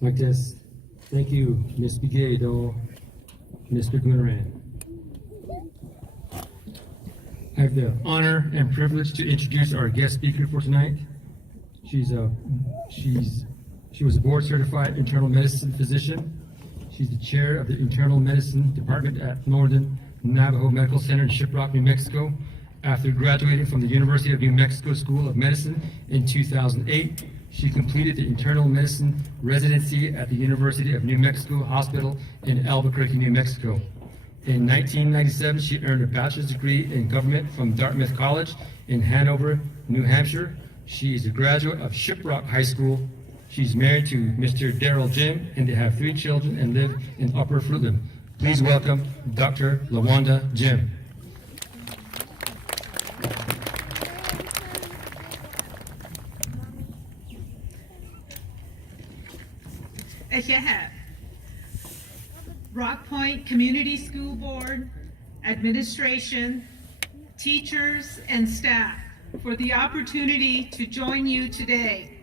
Like this. Thank you, Ms. Biguedo, Mr. Gunaran. I have the honor and privilege to introduce our guest speaker for tonight. She was a board certified internal medicine physician. She's the chair of the internal medicine department at Northern Navajo Medical Center in Shiprock, New Mexico. After graduating from the University of New Mexico School of Medicine in 2008, she completed the internal medicine residency at the University of New Mexico Hospital in Albuquerque, New Mexico. In 1997, she earned a bachelor's degree in government from Dartmouth College in Hanover, New Hampshire. She is a graduate of Shiprock High School. She's married to Mr. Darrell Jim, and they have 3 children and live in Upper Fruitland. Please welcome Dr. Lawanda Jim. Rock Point Community School Board, administration, teachers, and staff for the opportunity to join you today.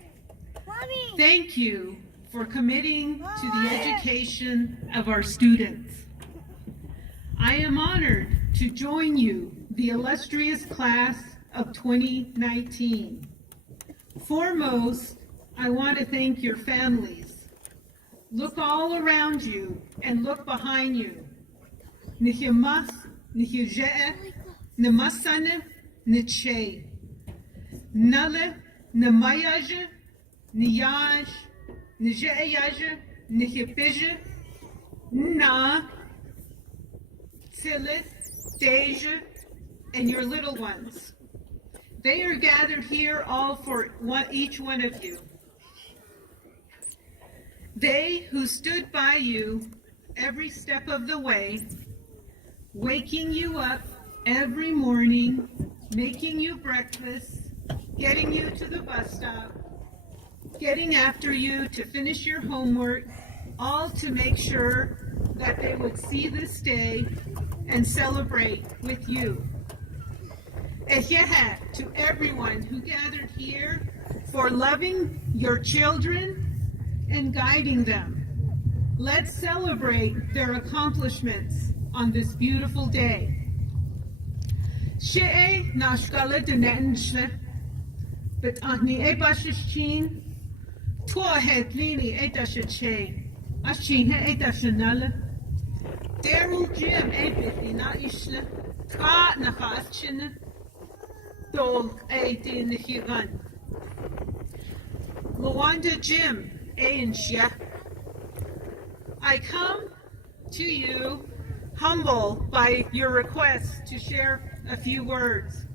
Thank you for committing to the education of our students. I am honored to join you, the illustrious class of 2019. Foremost, I want to thank your families. Look all around you and look behind you. Nihimas, Nihije'e, Nimasane, Niche. Nale, Nimayaje, Niyaj, Nije'eyaje, Nihipije, Na, Tilit, Deja, and your little ones. They are gathered here all for each one of you. They who stood by you every step of the way, waking you up every morning, making you breakfast, getting you to the bus stop, getting after you to finish your homework, all to make sure that they would see this day and celebrate with you. Ejehe to everyone who gathered here for loving your children and guiding them. Let's celebrate their accomplishments on this beautiful day. She'e nashkala denenshle, but ahni e bashishchin, tua hetlini e dashache, ashinhe e dashanala, Daryl Jim e bithina ishle, tra nachaschine, dol e din hiran. Lawanda Jim, I come to you humble by your request to share a few words.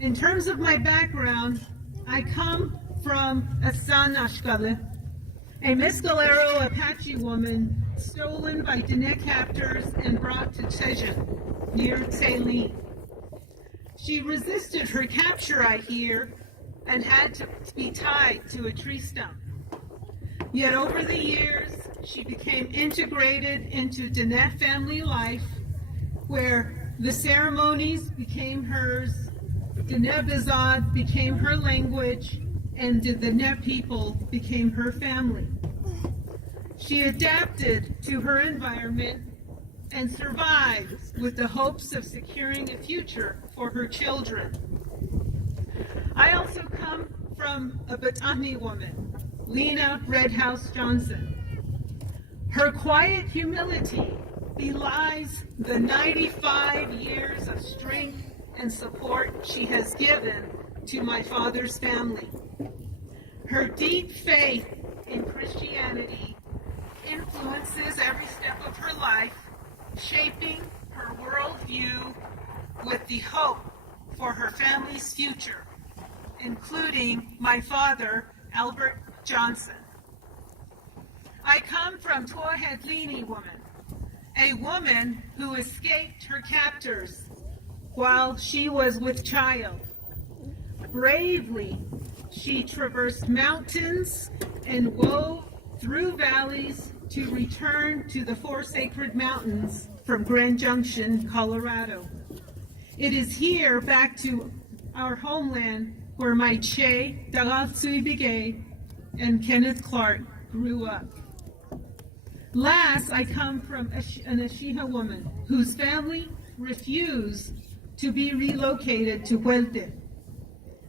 In terms of my background, I come from Asan Ashkale, a Mescalero Apache woman stolen by Diné captors and brought to Tejan, near Tsailin. She resisted her capture, I hear, and had to be tied to a tree stump. Yet over the years, she became integrated into Diné family life, where the ceremonies became hers, Diné Bizad became her language, and the Diné people became her family. She adapted to her environment and survived with the hopes of securing a future for her children. I also come from a Batami woman, Lena Redhouse Johnson. Her quiet humility belies the 95 years of strength and support she has given to my father's family. Her deep faith in Christianity influences every step of her life, shaping her worldview with the hope for her family's future, including my father, Albert Johnson. I come from Tuahedlini woman, a woman who escaped her captors while she was with child. Bravely, she traversed mountains and wove through valleys to return to the Four Sacred Mountains from Grand Junction, Colorado. It is here, back to our homeland, where my Che, Daral Tsui Bigay, and Kenneth Clark grew up. Last, I come from an Ashiha woman whose family refused to be relocated to Huelte.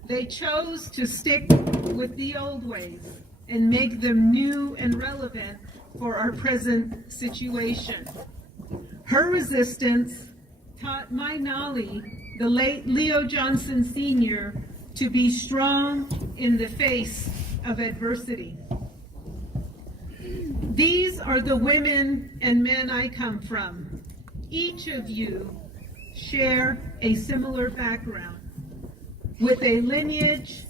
They chose to stick with the old ways and make them new and relevant for our present situation. Her resistance taught my Nali, the late Leo Johnson Sr., to be strong in the face of adversity. These are the women and men I come from. Each of you share a similar background with a lineage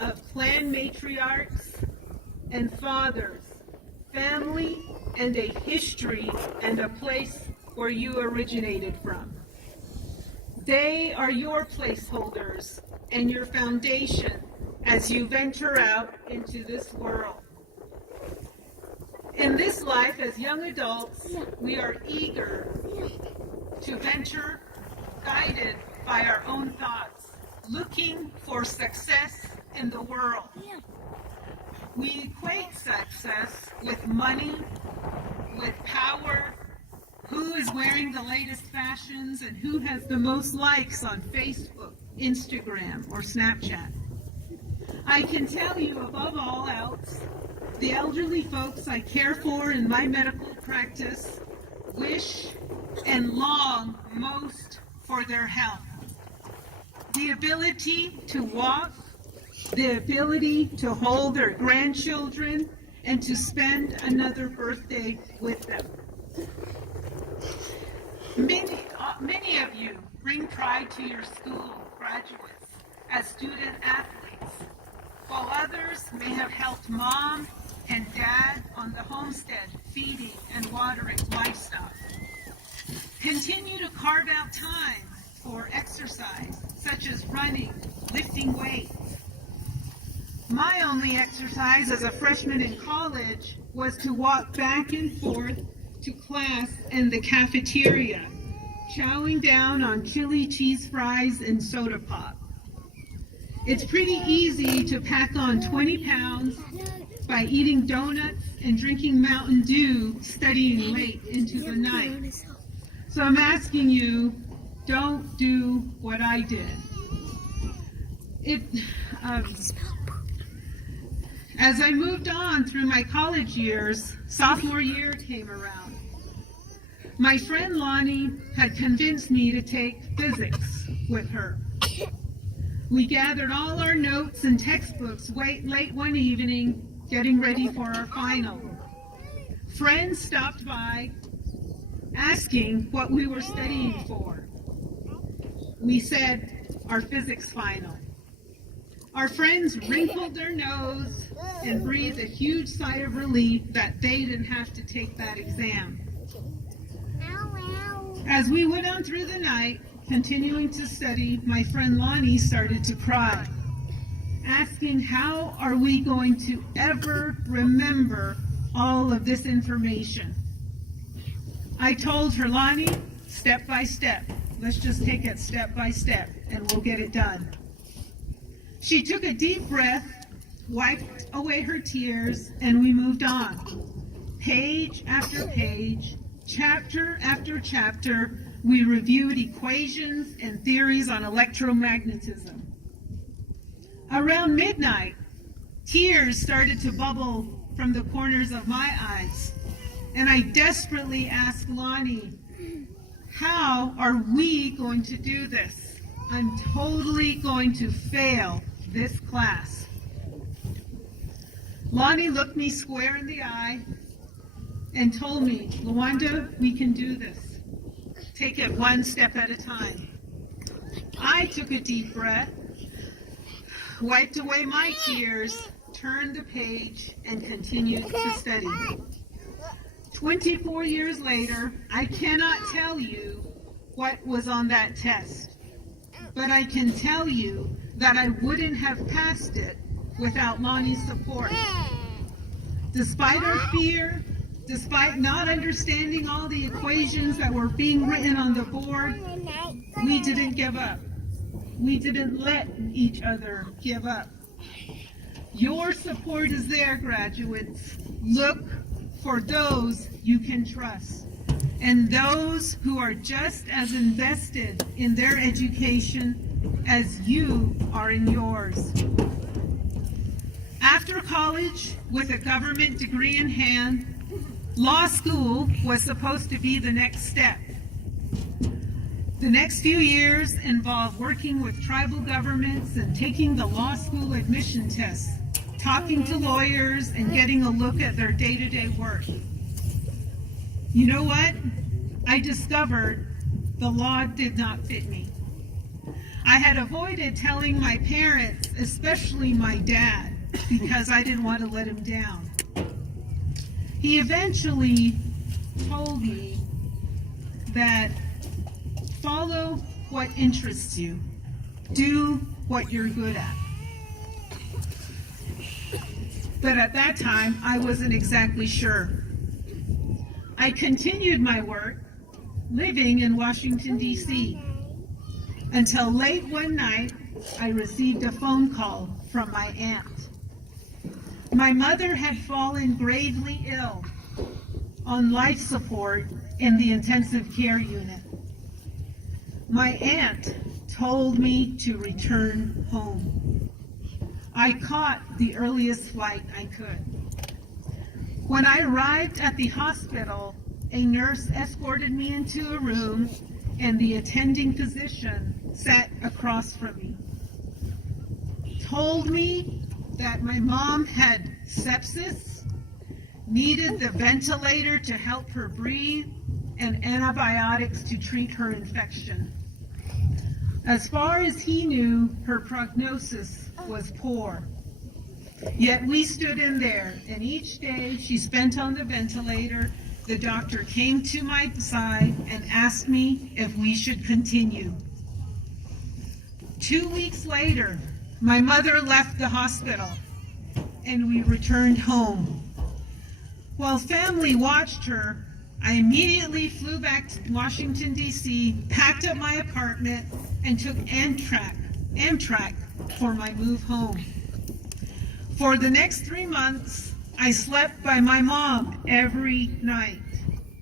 of clan matriarchs and fathers, family, and a history and a place where you originated from. They are your placeholders and your foundation as you venture out into this world. In this life, as young adults, we are eager to venture, guided by our own thoughts, looking for success in the world. We equate success with money, with power, who is wearing the latest fashions, and who has the most likes on Facebook, Instagram, or Snapchat. I can tell you above all else, the elderly folks I care for in my medical practice wish and long most for their health. The ability to walk, the ability to hold their grandchildren, and to spend another birthday with them. Many of you bring pride to your school graduates as student athletes, while others may have helped mom and dad on the homestead feeding and watering livestock. Continue to carve out time for exercise, such as running, lifting weights. My only exercise as a freshman in college was to walk back and forth to class and the cafeteria, chowing down on chili cheese fries and soda pop. It's pretty easy to pack on 20 pounds by eating donuts and drinking Mountain Dew, studying late into the night. So I'm asking you, don't do what I did. As I moved on through my college years, sophomore year came around. My friend Lonnie had convinced me to take physics with her. We gathered all our notes and textbooks late one evening, getting ready for our final. Friends stopped by, asking what we were studying for. We said, our physics final. Our friends wrinkled their nose and breathed a huge sigh of relief that they didn't have to take that exam. As we went on through the night, continuing to study, my friend Lonnie started to cry, asking how are we going to ever remember all of this information. I told her, Lonnie, step by step. Let's just take it step by step and we'll get it done. She took a deep breath, wiped away her tears, and we moved on. Page after page, chapter after chapter, we reviewed equations and theories on electromagnetism. Around midnight, tears started to bubble from the corners of my eyes, and I desperately asked Lonnie, how are we going to do this? I'm totally going to fail this class. Lonnie looked me square in the eye and told me, Lawanda, we can do this. Take it one step at a time. I took a deep breath, wiped away my tears, turned the page, and continued to study. 24 years later, I cannot tell you what was on that test, but I can tell you that I wouldn't have passed it without Lonnie's support. Despite our fear, despite not understanding all the equations that were being written on the board, we didn't give up. We didn't let each other give up. Your support is there, graduates. Look for those you can trust and those who are just as invested in their education as you are in yours. After college, with a government degree in hand, law school was supposed to be the next step. The next few years involved working with tribal governments and taking the law school admission tests, talking to lawyers and getting a look at their day-to-day work. You know what? I discovered the law did not fit me. I had avoided telling my parents, especially my dad, because I didn't want to let him down. He eventually told me that follow what interests you. Do what you're good at. But at that time, I wasn't exactly sure. I continued my work, living in Washington, D.C., until late one night, I received a phone call from my aunt. My mother had fallen gravely ill on life support in the intensive care unit. My aunt told me to return home. I caught the earliest flight I could. When I arrived at the hospital, a nurse escorted me into a room and the attending physician sat across from me. Told me that my mom had sepsis, needed the ventilator to help her breathe, and antibiotics to treat her infection. As far as he knew, her prognosis was poor. Yet we stood in there, and each day she spent on the ventilator, the doctor came to my side and asked me if we should continue. 2 weeks later, my mother left the hospital, and we returned home. While family watched her, I immediately flew back to Washington, D.C., packed up my apartment, and took Amtrak for my move home. For the next 3 months, I slept by my mom every night,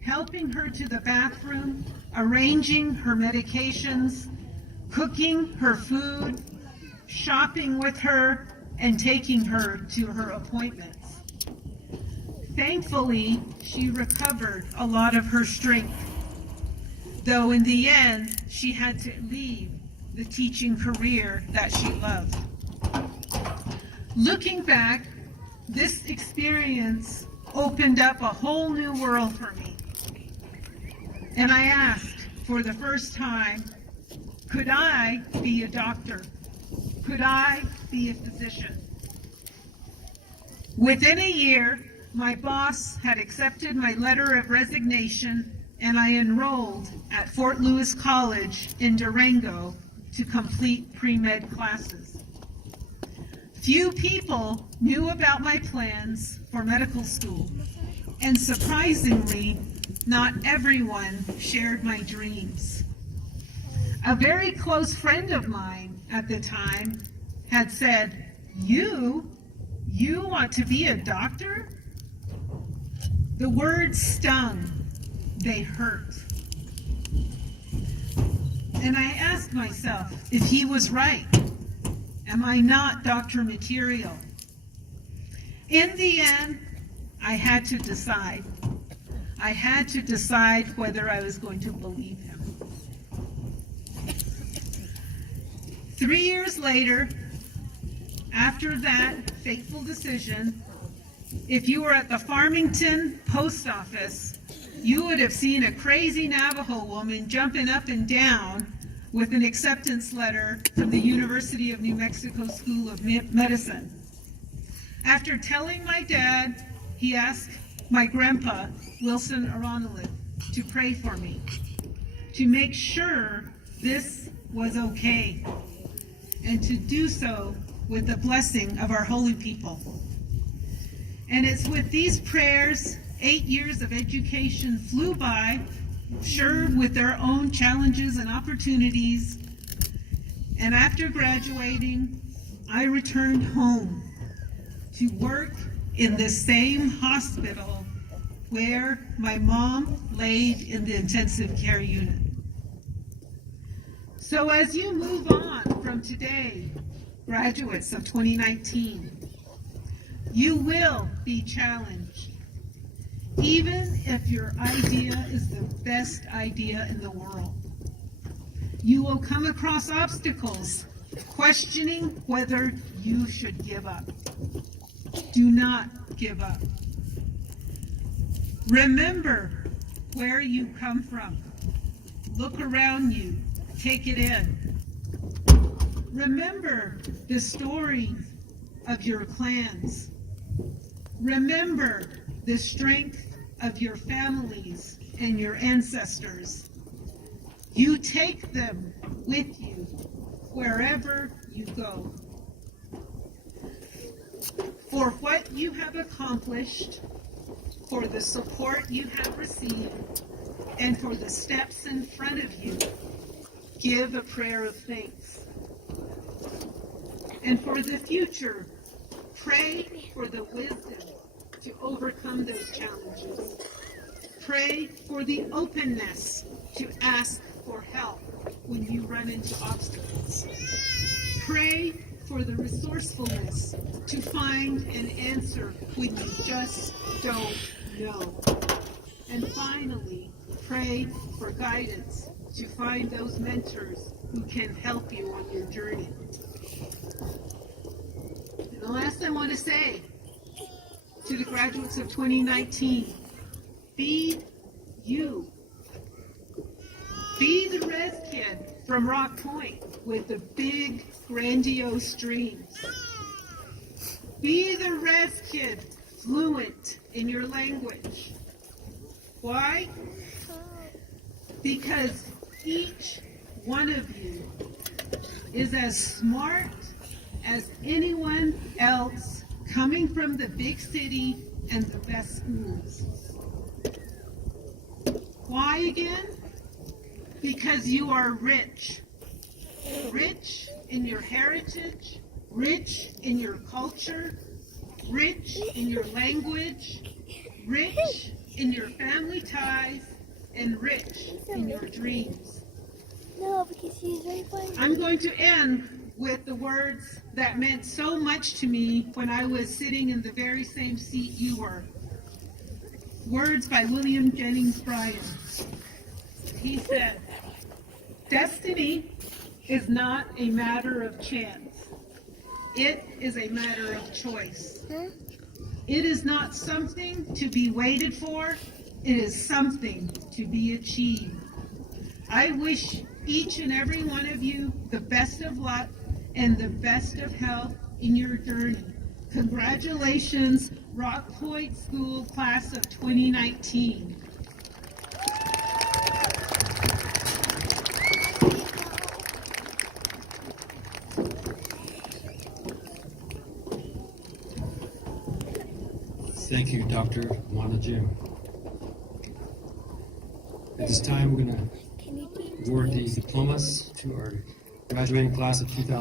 helping her to the bathroom, arranging her medications, cooking her food, shopping with her, and taking her to her appointments. Thankfully, she recovered a lot of her strength, though in the end, she had to leave the teaching career that she loved. Looking back, this experience opened up a whole new world for me. And I asked for the first time, could I be a doctor? Could I be a physician? Within a year, my boss had accepted my letter of resignation, and I enrolled at Fort Lewis College in Durango to complete pre-med classes. Few people knew about my plans for medical school, and surprisingly, not everyone shared my dreams. A very close friend of mine at the time had said, You want to be a doctor? The words stung, they hurt. And I asked myself if he was right. Am I not doctor material? In the end, I had to decide. I had to decide whether I was going to believe him. 3 years later, after that fateful decision, if you were at the Farmington post office, you would have seen a crazy Navajo woman jumping up and down with an acceptance letter from the University of New Mexico School of Medicine. After telling my dad, he asked my grandpa, Wilson Aronalith, to pray for me, to make sure this was okay, and to do so with the blessing of our holy people. And it's with these prayers, 8 years of education flew by, sure with their own challenges and opportunities. And after graduating, I returned home to work in the same hospital where my mom laid in the intensive care unit. So as you move on from today, graduates of 2019, you will be challenged. Even if your idea is the best idea in the world, you will come across obstacles, questioning whether you should give up. Do not give up. Remember where you come from. Look around you. Take it in. Remember the stories of your clans. Remember the strength of your families and your ancestors. You take them with you wherever you go. For what you have accomplished, for the support you have received, and for the steps in front of you, give a prayer of thanks. And for the future, pray for the wisdom to overcome those challenges. Pray for the openness to ask for help when you run into obstacles. Pray for the resourcefulness to find an answer when you just don't know. And finally, pray for guidance to find those mentors who can help you on your journey. And the last I want to say to the graduates of 2019, be you. Be the Res Kid from Rock Point with the big, grandiose dreams. Be the Res Kid fluent in your language. Why? Because each one of you is as smart as anyone else coming from the big city and the best schools. Why again? Because you are rich. Rich in your heritage, rich in your culture, rich in your language, rich in your family ties, and rich in your dreams. No, because she's very funny. I'm going to end with the words that meant so much to me when I was sitting in the very same seat you were. Words by William Jennings Bryan. He said, "Destiny is not a matter of chance. It is a matter of choice. It is not something to be waited for. It is something to be achieved." I wish each and every one of you the best of luck and the best of health in your journey. Congratulations, Rock Point School Class of 2019. Thank you, Dr. Lawanda Jim. At this time, we're going to Can you do award the diplomas to our graduating class of 2000.